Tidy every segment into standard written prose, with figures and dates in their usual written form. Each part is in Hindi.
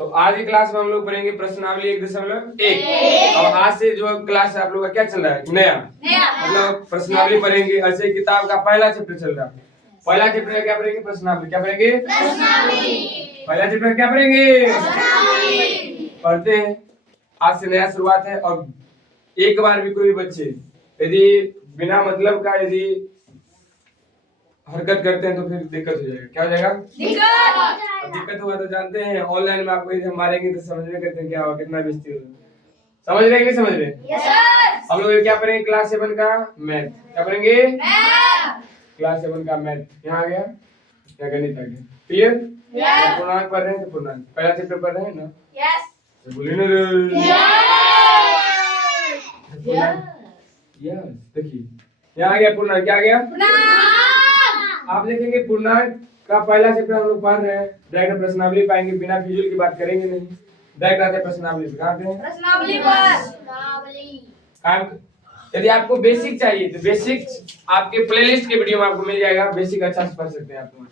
तो आज की क्लास में हम लोग पढ़ेंगे प्रश्नावली 1.1 और आज से जो क्लास है आप लोग का क्या चल रहा है नया मतलब प्रश्नावली पढ़ेंगे। ऐसे किताब का पहला चैप्टर चल रहा है। पहला चैप्टर में क्या पढ़ेंगे? प्रश्नावली। क्या पढ़ेंगे? पहला चैप्टर में क्या पढ़ेंगे? पढ़ते हैं। आज से नया शुरुआत है और एक बार भी कोई बच्चे यदि बिना मतलब का यदि हरकत करते हैं तो फिर दिक्कत हो जाएगा। क्या हो जाएगा? दिक्कत हुआ तो जानते हैं ऑनलाइन में आपको यदि मारेंगे तो समझ में करते हैं क्या होगा, कितना बेइज्जती होगा। समझ रहे हैं कि नहीं समझ रहे? हम लोग क्या पढ़ेंगे? क्लास 7 का मैथ। क्या पढ़ेंगे? क्लास 7 का मैथ। यहाँ आ गया या गणित आ गया। क्लियर? पूर्णांक पढ़ रहे हैं तो पूर्णांक पहला चैप्टर पढ़ रहे हैं ना? तो बोलिए ना यस। देखिए यहाँ आ गया पूर्णांक। क्या आ गया? आप देखेंगे पूर्णांक का पहला चैप्टर हम लोग पढ़ रहे हैं। डायरेक्ट प्रश्नावली पाएंगे, बिना फिजूल की बात करेंगे नहीं। डायरेक्ट आते हैं प्रश्नावली पे। कहाँ पे? प्रश्नावली पर। यदि आपको बेसिक चाहिए तो बेसिक आपके प्लेलिस्ट के वीडियो में आपको मिल जाएगा। बेसिक अच्छा से पढ़ सकते हैं आप लोग,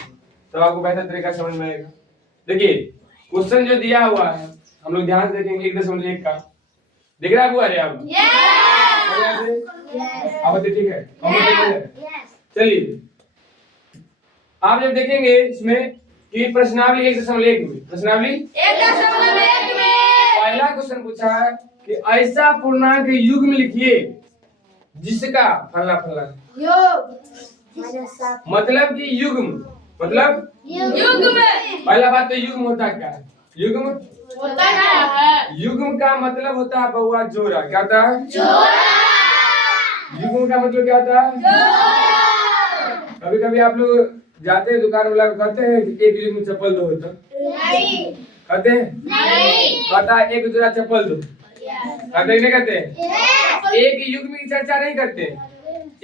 तब आपको बेहतर तरीका समझ में आएगा। देखिए क्वेश्चन जो दिया हुआ है हम लोग ध्यान से देखेंगे। 1.1 का दिख रहा है बुआ रे? आप अब ठीक है। चलिए आप जब देखेंगे इसमें कि प्रश्नावली 1.1 में पहला क्वेश्चन पूछा है कि ऐसा पूर्णांक युग्म लिखिए जिसका फलना फलना मतलब कि युग्म मतलब पहला बात तो युग्म होता क्या है? युग्म युग्म का मतलब होता है बउआ जोड़ा। क्या होता है? युग्म का मतलब क्या होता है? कभी कभी आप लोग जाते हैं दुकान वाला कहते हैं एक युग्म चप्पल दो तो कहते हैं कहता है एक जोड़ा चप्पल दो। कहते नहीं कहते? एक युग्म की चर्चा नहीं करते।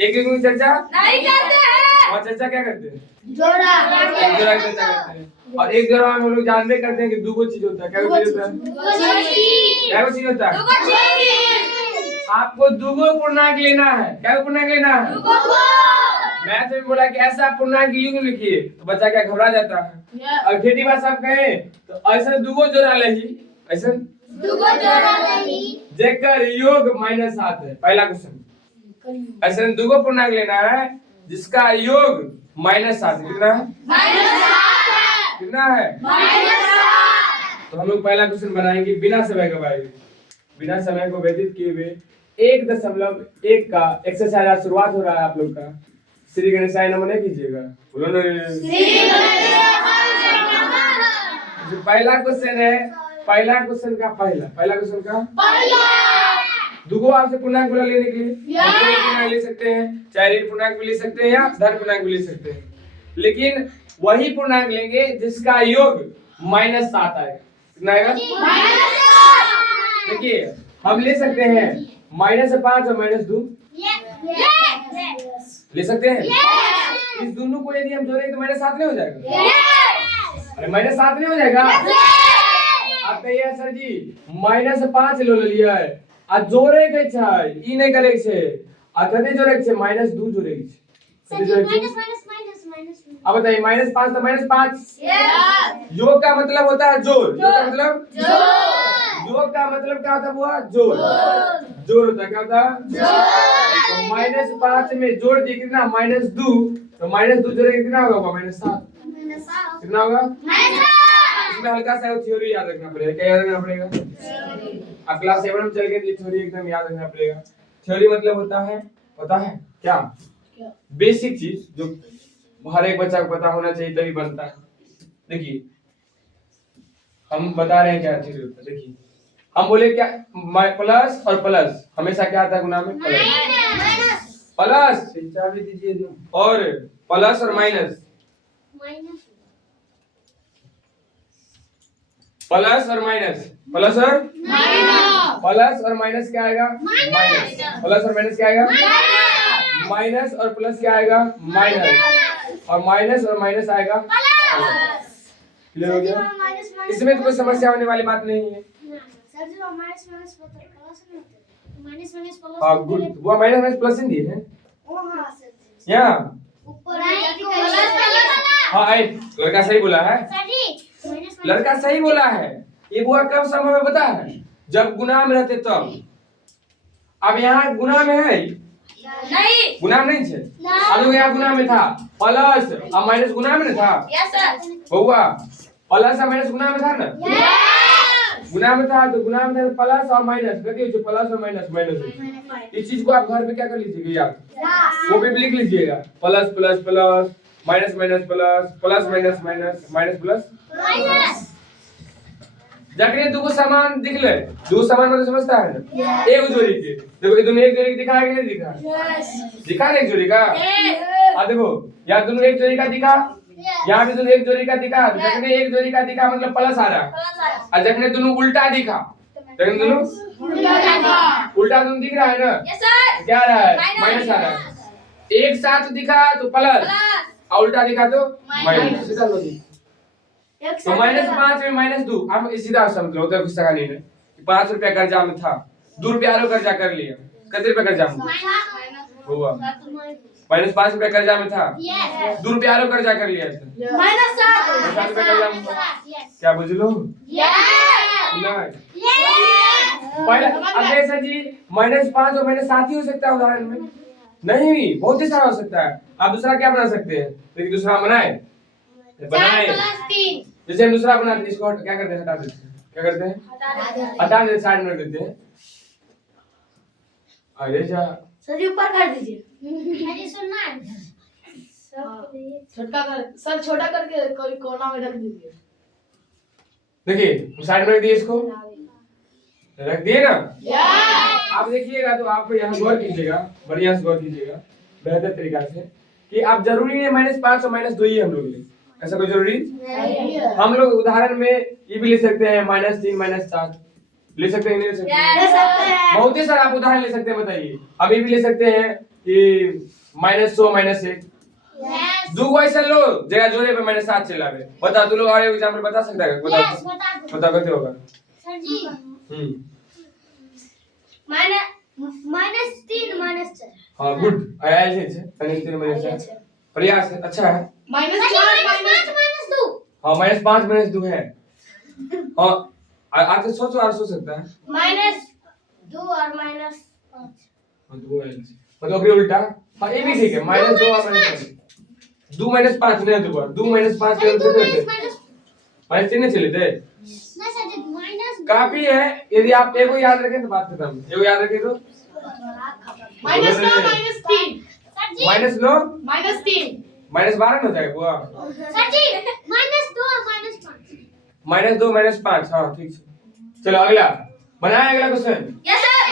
एक युग्म की चर्चा नहीं करते हैं। और चर्चा क्या करते हैं? जोड़ा की चर्चा करते हैं। और एक जोड़ा में हम लोग जानते करते हैं कि दो गो चीज होता है। क्या चीज होता है? क्या चीज होता है? आपको दुगो पूर्णांक लेना है। क्या पूर्णांक लेना है? मैथ में बोला कि ऐसा पूर्णांक युग्म लिखिए तो बच्चा क्या घबरा जाता है। और खेती भाषा आप कहें तो ऐसा दुगो जोड़ा लही ऐसा दुगो जोड़ा लही जेकर योग -7 है। पहला क्वेश्चन ऐसा दुगो पूर्णांक लेना है जिसका योग -7 कितना है? कितना है? तो हम लोग पहला क्वेश्चन बनाएंगे बिना समय गवाए, बिना समय को व्यतीत किए हुए। 1.1 का एक्सरसाइज आज शुरुआत हो रहा है आप लोग का। श्री गणेशाय नमः नहीं कीजिएगा। बोलो ना पहला क्वेश्चन है। पहला क्वेश्चन का पहला क्वेश्चन का दुगो आपसे पूर्णांक बोला लेने के लिए पूर्णांक ले सकते हैं, चाहे ऋण पूर्णांक भी ले सकते हैं या धन पूर्णांक भी ले सकते हैं, लेकिन वही पूर्णांक लेंगे जिसका योग -7 आएगा। कितना आएगा? देखिए हम ले सकते हैं -5 और -2 ले सकते हैं। इस दोनों को यदि हम जोड़ेंगे तो -7 नहीं हो जाएगा? अरे -7 नहीं हो जाएगा? आप कहिए सर जी -5 ले लिया है आ जोड़े के छै ई नहीं करे छे आ कते जोड़े के छै -2 जोड़े के छै। अब बताइए -5 तो -5 योग का मतलब होता है जोड़। योग का मतलब योग का मतलब क्या होता है बुआ? जोड़ जोड़ होता है। क्या होता है? तो -5 में जोड़ दिए कितना? -2 तो -2 जोड़ेंगे कितना होगा? -7 कितना होगा? इसमें हल्का सा थ्योरी याद रखना पड़ेगा। क्या याद रखना पड़ेगा? अब क्लास 7 में चल के ये थ्योरी एकदम याद रखना पड़ेगा। थ्योरी मतलब होता है पता है क्या? बेसिक चीज जो हर एक बच्चा को पता होना चाहिए तभी बनता है। देखिए हम बता रहे हैं क्या चीज होता है। देखिए हम बोले क्या प्लस और प्लस हमेशा क्या आता है गुना में? प्लस चाबी दीजिए। और प्लस और माइनस प्लस और माइनस प्लस और माइनस क्या आएगा? माइनस। प्लस और माइनस क्या आएगा? माइनस और प्लस क्या आएगा? माइनस। और माइनस और माइनस आएगा प्लस। क्लियर हो गया? इसमें तो कोई समस्या होने वाली बात नहीं है। हाँ गुड। वो माइनस प्लस ही दिए हैं यहाँ। हाँ लड़का सही बोला है। लड़का सही बोला है। ये बुआ कब समय में बता है, जब गुना में रहते तब। अब यहाँ गुना में है नहीं, गुना में नहीं थे, अब यहाँ गुना में था, प्लस और माइनस गुना में ना था। यस सर, बउआ प्लस और माइनस गुना में था ना, गुना में था तो गुना में था प्लस और माइनस कहते हो, प्लस और माइनस माइनस। इस चीज को आप घर पे क्या कर लीजिएगा यार, वो भी लिख लीजिएगा, plus plus plus minus minus plus plus minus minus minus plus. जाके दो समान दिख ले, दो समान मतलब समझता है ना, एक जोड़ी के देखो, ये दोनों एक जोड़ी का दिखा है कि नहीं दिखा, दिखा ना एक जोड़ी का। देखो यहाँ दोनों एक जोड़ी का दिखा, यहाँ भी दोनों एक जोड़ी का दिखा, जखने एक जोड़ी का दिखा मतलब प्लस आ रहा, और जखने दोनों उल्टा दिखा, जखने दोनों उल्टा दोनों दिख रहा है ना, क्या आ रहा है, माइनस आ रहा है। एक साथ दिखा तो प्लस और उल्टा दिखा तो माइनस, सीधा लॉजिक। तो -5 में -2, अब सीधा समझ लो, उधर गुस्सा का नहीं है। 5 रुपया कर्जा में था, 2 रुपया और कर्जा कर लिया, कितने रुपया कर्जा में हुआ, -5 रुपया कर्जा में था, 2 रुपया और कर्जा कर लिया था, -7 रुपया कर्जा में था। क्या बुझ लो, नहीं पहले अब सर जी -5 और -7 ही हो सकता है उदाहरण में, नहीं बहुत ही सारा हो सकता है। आप दूसरा क्या बना सकते हैं, लेकिन दूसरा बनाए जैसे हम दूसरा बनाते हैं, इसको क्या करते हैं, हटा देते हैं, क्या करते हैं, हटा देते, साइड में रख देते हैं। अरे जा सर जी ऊपर कर दीजिए, अरे सुनना है छोटा कर सर, छोटा करके कोई कोना में रख दीजिए। देखिए साइड में रख दिए, इसको रख दिए ना। आप देखिएगा तो आप यहाँ गौर कीजिएगा, बढ़िया से गौर कीजिएगा बेहतर तरीका से, कि आप जरूरी है -5 और -2 ही हम लोग ले, ऐसा कोई जरूरी नहीं है। हम लोग उदाहरण में ये भी ले सकते हैं -3 -7 ले सकते हैं, नहीं ले सकते हैं, बहुत ही सारा आप उदाहरण ले सकते हैं। बताइए हम ये भी ले सकते हैं कि -100 -1 दो को ऐसा लो जगह जोड़े पे -7 चलावे। बता तू लोग और एग्जांपल बता सकता है, बता कैसे होगा सर जी, -3 हाँ गुड, ऐसे -3 -4 प्रयास है, अच्छा है। -2 हाँ -5 -2 है। हाँ आगे सोचो, और सोच सकता है -2 और -5 हाँ 2 है, मतलब अभी उल्टा। हाँ ये भी ठीक है, -2 और -2 -5 नहीं, 2 -5 के -3 चले थे, ना सर जी, माइनस काफी है। यदि आप एगो याद रखें तो बात खत्म, एगो याद रखें तो -9 -3 सर जी, माइनस लो -3 -12 हो जाएगा बुआ, सर जी -2 और -5 -2 -5 हाँ ठीक है। चलो अगला बनाए, अगला क्वेश्चन यस सर,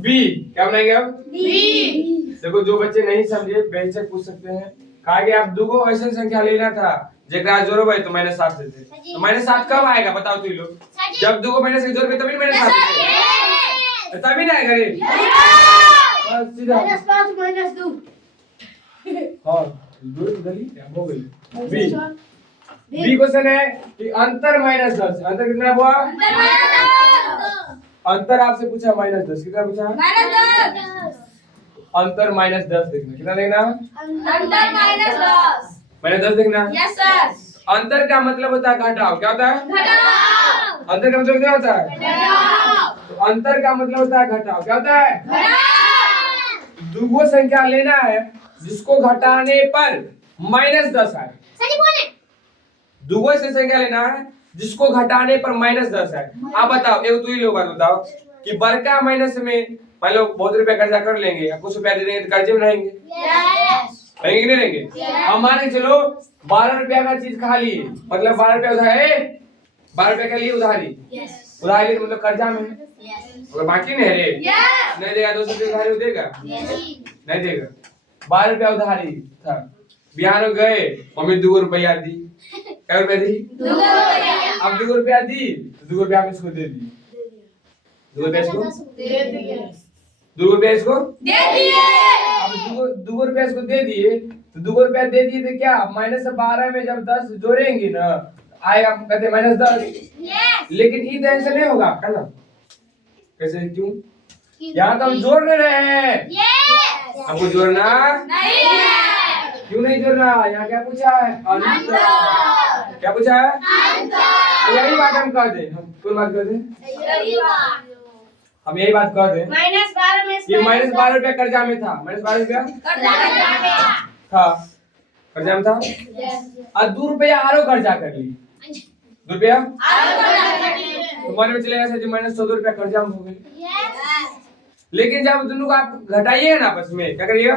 बी, क्या बनाएंगे अब, बी। देखो जो बच्चे नहीं समझे बेहिचक पूछ सकते हैं। कहा कि आप दुगो ऐसा संख्या लेना था जेकरा जोड़ो तो -7 देते, तो -7 कब आएगा बताओ तू लोग, जब दुगो माइनस के जोड़ पे तभी -7 देते, तभी ना आएगा रे, बस सीधा -5 -2 हाँ दूर गली क्या हो गई। बी, बी क्वेश्चन है कि अंतर -10, अंतर कितना हुआ, अंतर आपसे पूछा -10, कितना पूछा, अंतर -10 देखना, कितना देखना, -10 देखना। यस सर, अंतर का मतलब होता है घटाव, क्या होता है, घटाओ अंतर का मतलब क्या होता है, घटाओ तो अंतर का मतलब होता है घटाव, क्या होता है, घटाओ। दुगो संख्या लेना है जिसको घटाने पर -10 आए, सर जी बोले दुगो ऐसी संख्या लेना है जिसको घटाने पर -10 आए। आप बताओ, एक तू ही लोग बात बताओ कि बड़का माइनस में मान लो बहुत रुपया कर्जा कर लेंगे या कुछ रुपया दे देंगे तो कर्जे में रहेंगे, रहेंगे कि नहीं रहेंगे। हम मान के चलो 12 रुपया का चीज खा लिए, मतलब 12 रुपया उधारी, 12 रुपया के लिए उधारी, उधारी तो मतलब कर्जा में है, और बाकी नहीं रे, नहीं देगा 200 रुपया उधारी वो देगा, नहीं देगा। 12 रुपया उधारी था, बिहार गए मम्मी 2 रुपया दी, क्या रुपया दी, अब 2 रुपया दी तो 2 रुपया हम इसको दे दी, 2 रुपया इसको, 2 रुपया इसको दे दिए। अब 2 रुपया इसको दे दिए, तो 2 रुपया दे दिए तो क्या -12 में जब 10 जोड़ेंगे ना आएगा, कहते -10, लेकिन ये तो ऐसे नहीं होगा है ना, कैसे, क्यों, यहाँ तो हम जोड़ रहे हैं, हमको जोड़ना नहीं है, क्यों नहीं जोड़ना, यहाँ क्या पूछा है, अंतर, क्या पूछा है, अंतर। यही बात हम कह दें, हम कौन बात कर दें, हम यही बात कह दें माइनस 12 में कि माइनस 12 रुपया कर्जा में था, माइनस 12 रुपया था, कर्जा में था, और 2 रुपया आरो कर्जा कर ली, 2 रुपया तो मन में चलेगा सर जी माइनस 14 रुपया कर्जा में हो गई। लेकिन जब दोनों को आप घटाइएगा ना आपस में, क्या करिएगा,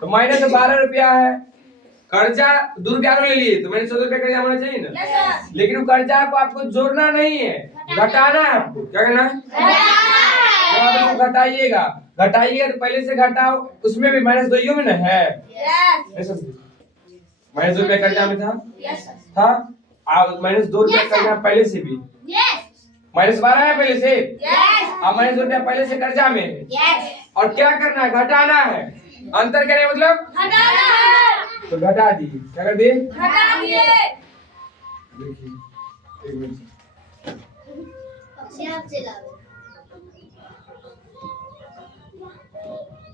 तो माइनस 12 रुपया है, कर्जा 2 रुपया और ले लिए तो माइनस 14 रुपया कर्जा होना चाहिए ना। लेकिन वो कर्जा को आपको जोड़ना नहीं है, घटाना है आपको, क्या करना है, तो आप इसको घटाइएगा, घटाइएगा तो पहले से घटाओ, उसमें भी माइनस 2 में ना है, माइनस 2 रुपया कर्जा में था, माइनस 2 रुपया कर्जा पहले से भी, माइनस 12 है पहले से, अब माइनस 2 रुपया पहले से कर्जा में है, और क्या करना है, घटाना है, अंतर करें मतलब तो घटा दी, क्या कर दिए, देखिए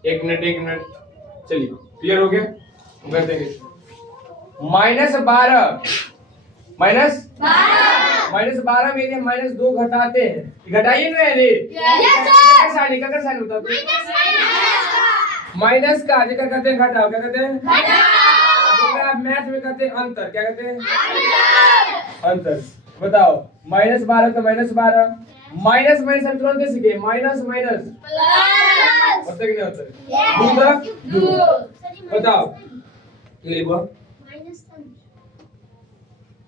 एक मिनट, एक मिनट चलिए क्लियर हो गया, हम कर देंगे माइनस 12 में यदि माइनस 2 घटाते हैं, घटाइए ना यदि ककर साइन होता है माइनस का जिक्र कहते हैं घटाओ, क्या कहते हैं, आप मैथ में कहते हैं अंतर, क्या कहते हैं, अंतर। बताओ माइनस 12 तो माइनस 12, माइनस माइनस हम तुरंत सीखे, माइनस माइनस होता कि नहीं होता, दो बताओ ये लिखो,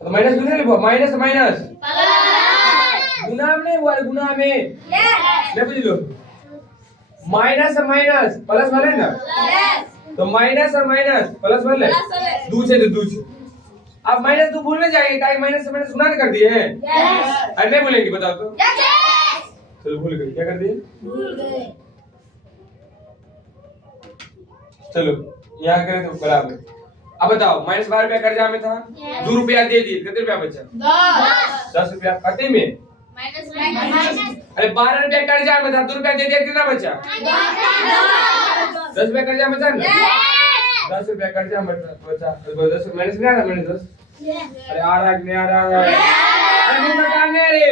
तो माइनस क्यों नहीं लिखो, माइनस माइनस गुना में नहीं हुआ, गुना में ले बुझ लो, माइनस माइनस प्लस वाले ना, तो माइनस और माइनस प्लस वाले दो से दो से, अब माइनस 2 भूलने जाएंगे, क्या माइनस से माइनस गुना कर दिए हैं, अरे नहीं भूलेंगे, बताओ तो, चलो भूल गए, क्या कर दिए, चलो यहाँ करें तो बराबर। अब बताओ माइनस 12 रुपया कर्जा में था, 2 रुपया दे दिए, कितने रुपया बचा, 10 रुपया खाते में, अरे 12 रुपया कर्जा में था, 2 रुपया दे दिया, कितना बचा, 10 रुपया कर्जा बचा ना, 10 रुपया कर्जा बचा, 10 माइनस नहीं आ रहा, माइनस 10, अरे आ रहा कि नहीं आ रहा, अरे नहीं बताने, अरे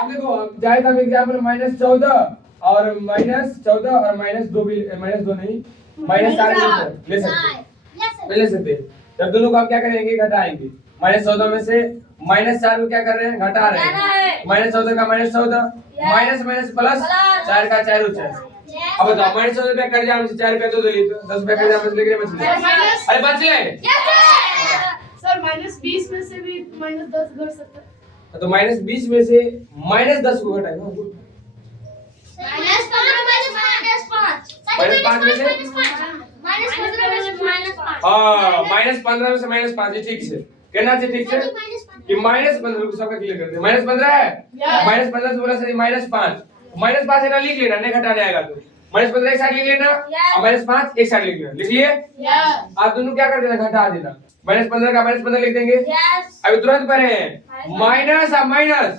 अब देखो जाए था एग्जाम्पल माइनस 14 और माइनस 14 और माइनस 2 भी, माइनस 2 नहीं माइनस 4 ले सकते, जब दोनों को आप क्या करेंगे, घटाएंगे, माइनस 14 में से माइनस 4 को क्या कर रहे हैं, घटा रहे हैं, माइनस 14 का माइनस 14, माइनस माइनस प्लस 4 का 4 हो जाए। अब बताओ माइनस 14 रुपया कर्जा में से 4 रुपया तो दे लिए, 10 रुपया कर्जा में से लेके बच गए, अरे बच गए सर माइनस 20 में से भी माइनस 10 घट सकता है, तो माइनस 20 में से माइनस 10 को घटाएगा, माइनस 15 में से माइनस 5, माइनस 5 में से माइनस 15 में से माइनस 5, हाँ माइनस 15 में से माइनस 5, ठीक है, कहना चाहिए ठीक है कि माइनस 15 को सबका क्लियर करते हैं, माइनस 15 है, माइनस 15 से बोला सर माइनस 5 है ना, लिख लेना, नहीं घटाने आएगा तो माइनस 15 एक साइड लिख लेना और माइनस 5 एक साइड लिख लेना, लिख लिए, आप दोनों क्या कर देना, घटा देना, माइनस 15 का माइनस 15 लिख देंगे, अभी तुरंत पढ़े हैं माइनस और माइनस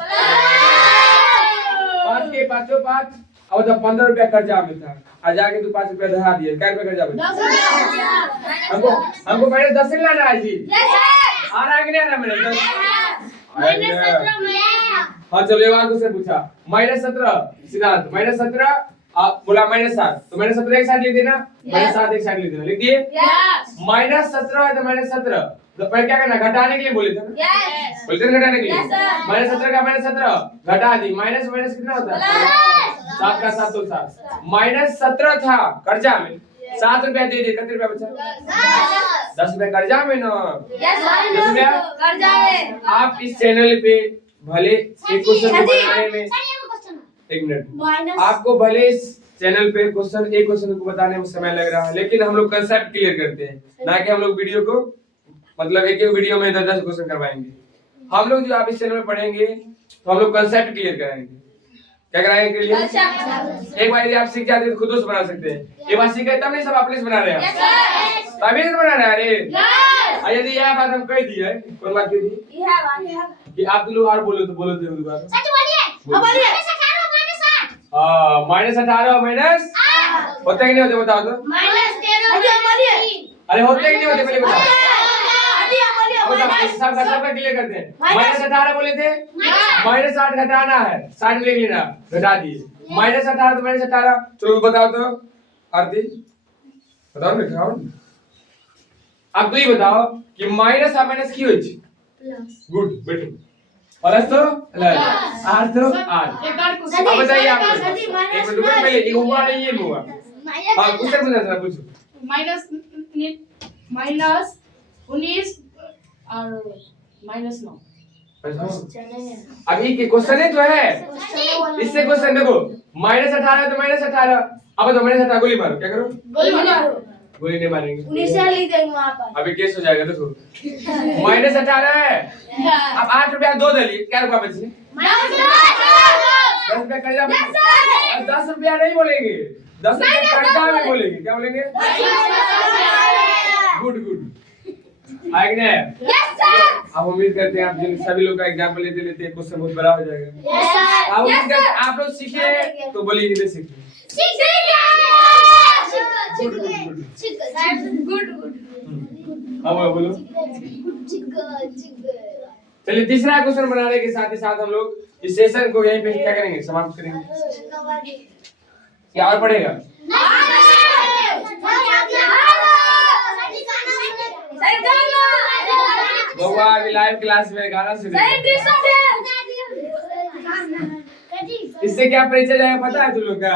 5 के 5 5, अब तो 15 रुपया कर्जा में था, आज जाके तू 5 रुपया धरा दिए, क्या रुपया कर्जा बचा, हमको माइनस 10 से लाना है जी, आ रहा है कि नहीं आ रहा मेरे 10, हाँ चलो एक बार दूसरे पूछा, माइनस 17 सिद्धांत, माइनस 17 आप बोला माइनस 7, तो माइनस 17 एक साइड लिख देना, माइनस 7 एक साइड लिख देना, लिख दिए, माइनस 17 है तो माइनस 17, तो पहले क्या करना, घटाने के लिए बोले थे ना, बोलते थे घटाने के लिए, माइनस 17 का माइनस 17 घटा दी, माइनस माइनस कितना होता है, 7 का 7 तो 7, माइनस 17 था कर्जा में, 7 रुपया दे दिए, कितने रुपया बचा, 10 रुपया कर्जा में ना, 10 रुपया आप इस चैनल पे भले एक क्वेश्चन को बनाने में, एक मिनट, आपको भले इस चैनल पे क्वेश्चन एक क्वेश्चन को बताने में समय लग रहा है, लेकिन हम लोग कंसेप्ट क्लियर करते हैं, ना कि हम लोग वीडियो को मतलब एक वीडियो में 10 क्वेश्चन करवाएंगे, हम लोग जो आप इस चैनल में पढ़ेंगे तो हम लोग कंसेप्ट क्लियर कराएंगे, क्या कराएंगे के लिए, एक बार यदि आप सीख जाते हैं तो खुद से बना सकते हैं, एक बार सीखे तब नहीं सब अपने से बना रहे हैं, तभी से बना रहे हैं, अरे यदि यह बात हम कह दी है, कौन बात कह दी कि आप लोग और बोलो तो बोलो तो बात, हाँ माइनस 18 माइनस होते कि नहीं होते, बताओ तो, अरे होते कि नहीं होते पहले बताओ, सबका क्लियर करते हैं। -18 बोले थे, -8 घटाना है, 60 लिख लेना, घटा दिए। -18 तो -18, चलो बताओ तो आरती, बताओ ना, बताओ। अब तो ये बताओ कि माइनस और माइनस की होई छै? गुड, बेटो। प्लस तो प्लस, आर तो आर। अब बताइए आप लोग। एक मिनट रुको, पहले ये हुआ नहीं, ये हुआ। हां, क्वेश्चन पूछना पूछो। -19 और -9। अभी के क्वेश्चन है तो है, इससे क्वेश्चन देखो, -18 तो -18। अब तो -18 गोली मारो, क्या करो? गोली मारो। गोली नहीं मारेंगे, 19 लिख देंगे वहां पर। अभी केस हो जाएगा। देखो -18 है, अब 8 रुपया 2 दलिए, क्या रुपया बचे? 10 रुपया कर्जा में। अब 10 रुपया नहीं बोलेंगे, 10 रुपया कर्जा में बोलेंगे, क्या बोलेंगे? गुड गुड, आएगा ना? अब उम्मीद करते हैं आप जिन सभी लोग का एग्जाम्पल लेते लेते क्वेश्चन बहुत बड़ा हो जाएगा। अब उम्मीद करते हैं आप लोग सीखे, तो बोलिए हिंदी सीखे। गुड अब बोलो। चलिए तीसरा क्वेश्चन बनाने के साथ ही साथ हम लोग इस सेशन को यहीं पे क्या करेंगे, समाप्त करेंगे। क्या और पढ़ेगा? बउआ अभी लाइव क्लास में गाना सुन रहे हैं। इससे क्या परिचय जाएगा पता है तुम लोग का,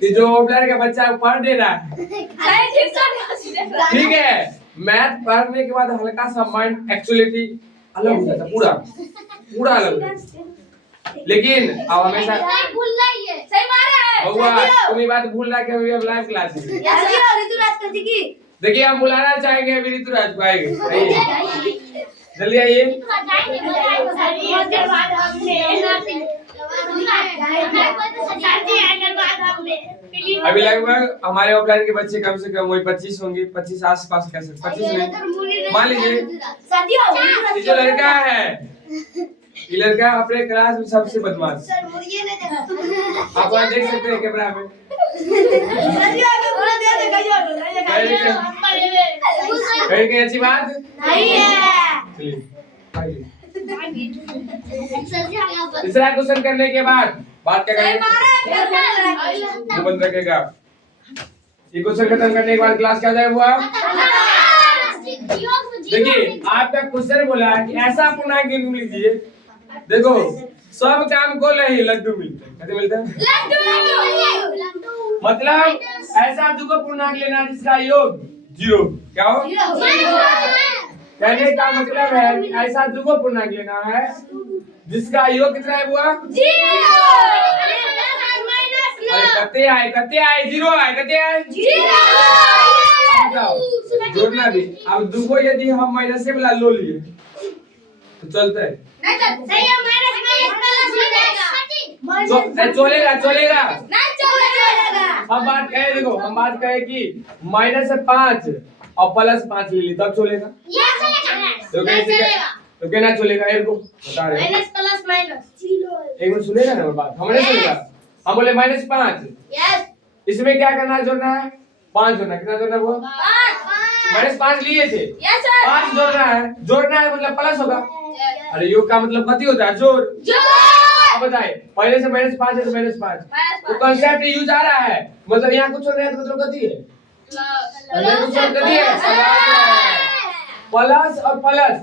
कि जो ऑफलाइन का बच्चा पढ़ दे रहा है, ठीक है। मैथ पढ़ने के बाद हल्का सा माइंड एक्चुअलिटी अलग हो जाता है, पूरा पूरा अलग हो जाता है। लेकिन अब हमेशा बउआ तुम ये बात भूल रहा कि अभी अब लाइव क्लास है। देखिए हम बुलाना चाहेंगे अभी ऋतुराज को, आएंगे जल्दी आइए। अभी लगभग हमारे ऑफलाइन के बच्चे कम से कम वही 25 होंगे, 25 आसपास कह सकते, 25 में मान लीजिए। ये जो लड़का है, ये लड़का अपने क्लास में सबसे बदमाश, आप वहाँ देख सकते हैं कैमरा में। कहीं अच्छी बात नहीं है। तीसरा क्वेश्चन करने के बाद बात क्या करेंगे, बंद रखेगा। ये क्वेश्चन खत्म करने के बाद क्लास क्या जाएगा हुआ? देखिए आपका क्वेश्चन बोला कि ऐसा पूर्णांक गिन लीजिए। देखो सब काम को नहीं लड्डू मिलता है, कैसे मिलता है? मतलब ऐसा दुगो पूर्णांक लेना जिसका योग 0। क्या हो? कहने का मतलब है कि ऐसा दुगो पूर्णांक लेना है जिसका योग कितना है बुआ? 0। कते आए 0 आए, कते आए 0। बताओ जोड़ना भी। अब दुगो यदि हम माइनस से वाला लो लिए तो चलता है? नहीं चलता। सही है, माइनस प्लस हो जाएगा। चलेगा चलेगा नहीं चलेगा। हम बात कहे, देखो हम बात कहे कि -5 और +5 ले ली तब चलेगा। तो कहना चलेगा इनको बता रहे हैं। एक मिनट सुनेगा ना बात, हमने सुनेगा। हम बोले -5, इसमें क्या करना है, जोड़ना है 5 जोड़ना। कितना जोड़ना हुआ? -5 लिए थे, 5 जोड़ना है। जोड़ना है मतलब प्लस होगा। अरे योग का मतलब कति होता है? जोड़। अब बताए पहले से -5 है तो -5, तो कांसेप्ट यूज आ रहा है। मतलब यहाँ कुछ हो रहा है तो मतलब कति है? कुछ कति है? प्लस और प्लस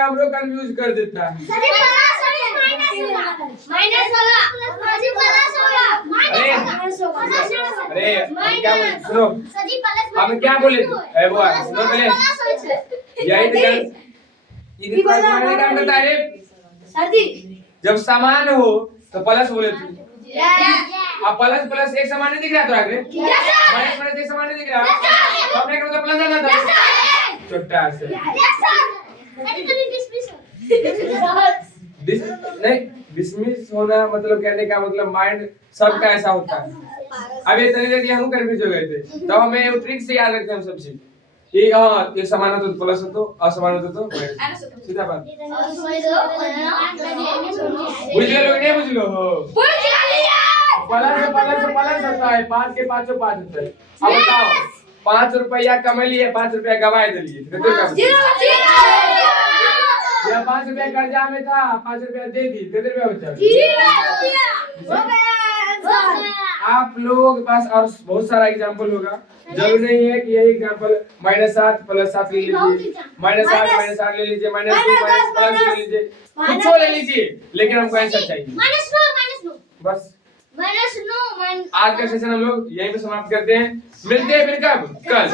हम लोग कंफ्यूज कर देता है। अरे क्या बोले, सुनो हम क्या बोले थे? सुनो पहले यही तो काम करता है। जब समान हो तो प्लस बोले थे, अब प्लस एक समान नहीं दिख रहा तो आगे माइनस एक समान नहीं दिख रहा तो हमने क्या मतलब प्लस आना था छोटा से। नहीं डिसमिस होना मतलब कहने का मतलब माइंड सबका ऐसा होता है। अब ये तरीके से हम कंफ्यूज हो गए थे, तब हमें वो ट्रिक से याद रखते हैं हम सब चीज कि हाँ ये समान हो तो प्लस हो तो असमान हो तो माइनस। सीधा बात बुझ लो नहीं बुझ लो प्लस होता है, 5 के 5 होता है। अब बताओ 5 रुपया कमैलिए, 5 रुपया गवाए दिलिए, कितने का या 5 रुपया कर्जा में था, 5 रुपया दे दी, कितने रुपया बचा? आप लोग पास और बहुत सारा एग्जाम्पल होगा, जरूरी नहीं है कि यही एग्जाम्पल -7 +7 ले लीजिए, -8 ले लीजिए, -2 प्लस ले लीजिए, कुछ ले लीजिए, लेकिन हमको आंसर चाहिए बस। आज का सेशन हम लोग यहीं पे समाप्त करते हैं, मिलते हैं फिर कब? कल।